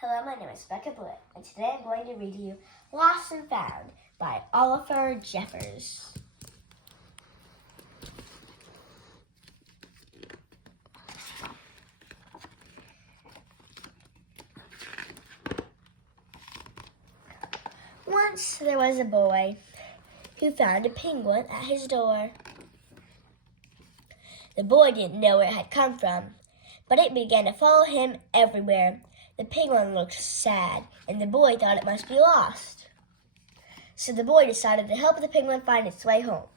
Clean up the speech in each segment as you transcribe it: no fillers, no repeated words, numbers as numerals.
Hello, my name is Rebekah, and today I'm going to read you Lost and Found by Oliver Jeffers. Once there was a boy who found a penguin at his door. The boy didn't know where it had come from, but it began to follow him everywhere. The penguin looked sad, and the boy thought it must be lost. So the boy decided to help the penguin find its way home.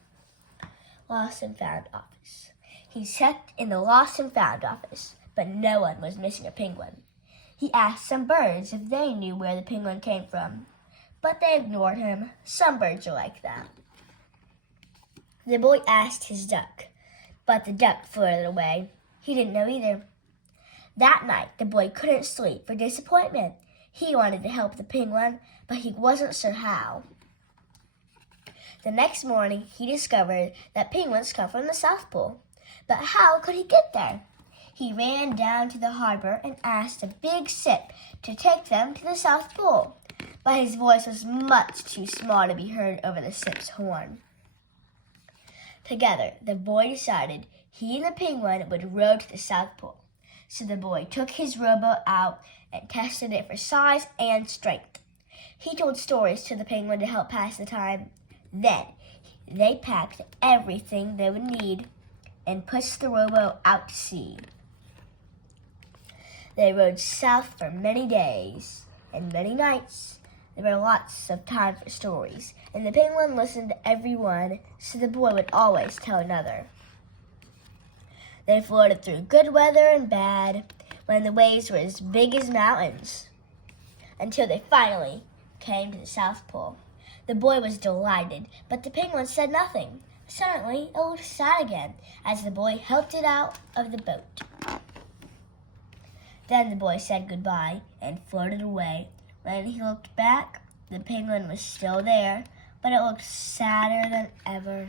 Lost and Found office. He checked in the Lost and Found office, but no one was missing a penguin. He asked some birds if they knew where the penguin came from, but they ignored him. Some birds are like that. The boy asked his duck, but the duck floated away. He didn't know either. That night, the boy couldn't sleep for disappointment. He wanted to help the penguin, but he wasn't sure how. The next morning, he discovered that penguins come from the South Pole. But how could he get there? He ran down to the harbor and asked a big ship to take them to the South Pole. But his voice was much too small to be heard over the ship's horn. Together, the boy decided he and the penguin would row to the South Pole. So the boy took his rowboat out and tested it for size and strength. He told stories to the penguin to help pass the time. Then they packed everything they would need and pushed the rowboat out to sea. They rowed south for many days and many nights. There were lots of time for stories, and the penguin listened to every one, so the boy would always tell another. They floated through good weather and bad, when the waves were as big as mountains, until they finally came to the South Pole. The boy was delighted, but the penguin said nothing. Suddenly, it looked sad again, as the boy helped it out of the boat. Then the boy said goodbye and floated away. When he looked back, the penguin was still there, but it looked sadder than ever.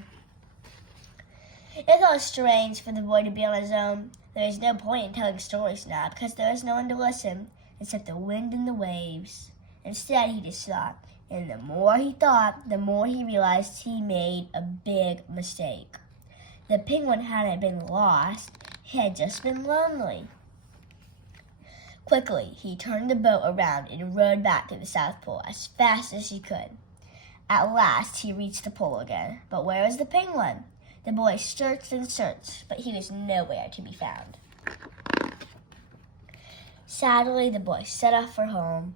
It felt strange for the boy to be on his own. There is no point in telling stories now because there is no one to listen except the wind and the waves. Instead, he just thought, and the more he thought, the more he realized he made a big mistake. The penguin hadn't been lost, he had just been lonely. Quickly, he turned the boat around and rowed back to the South Pole as fast as he could. At last, he reached the pole again. But where was the penguin? The boy searched and searched, but he was nowhere to be found. Sadly, the boy set off for home.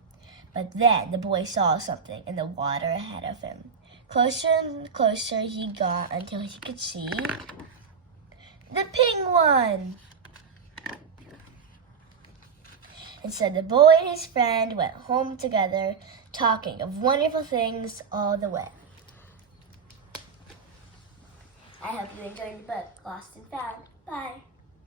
But then the boy saw something in the water ahead of him. Closer and closer he got until he could see the penguin. And so the boy and his friend went home together, talking of wonderful things all the way. I hope you enjoyed the book, Lost and Found. Bye.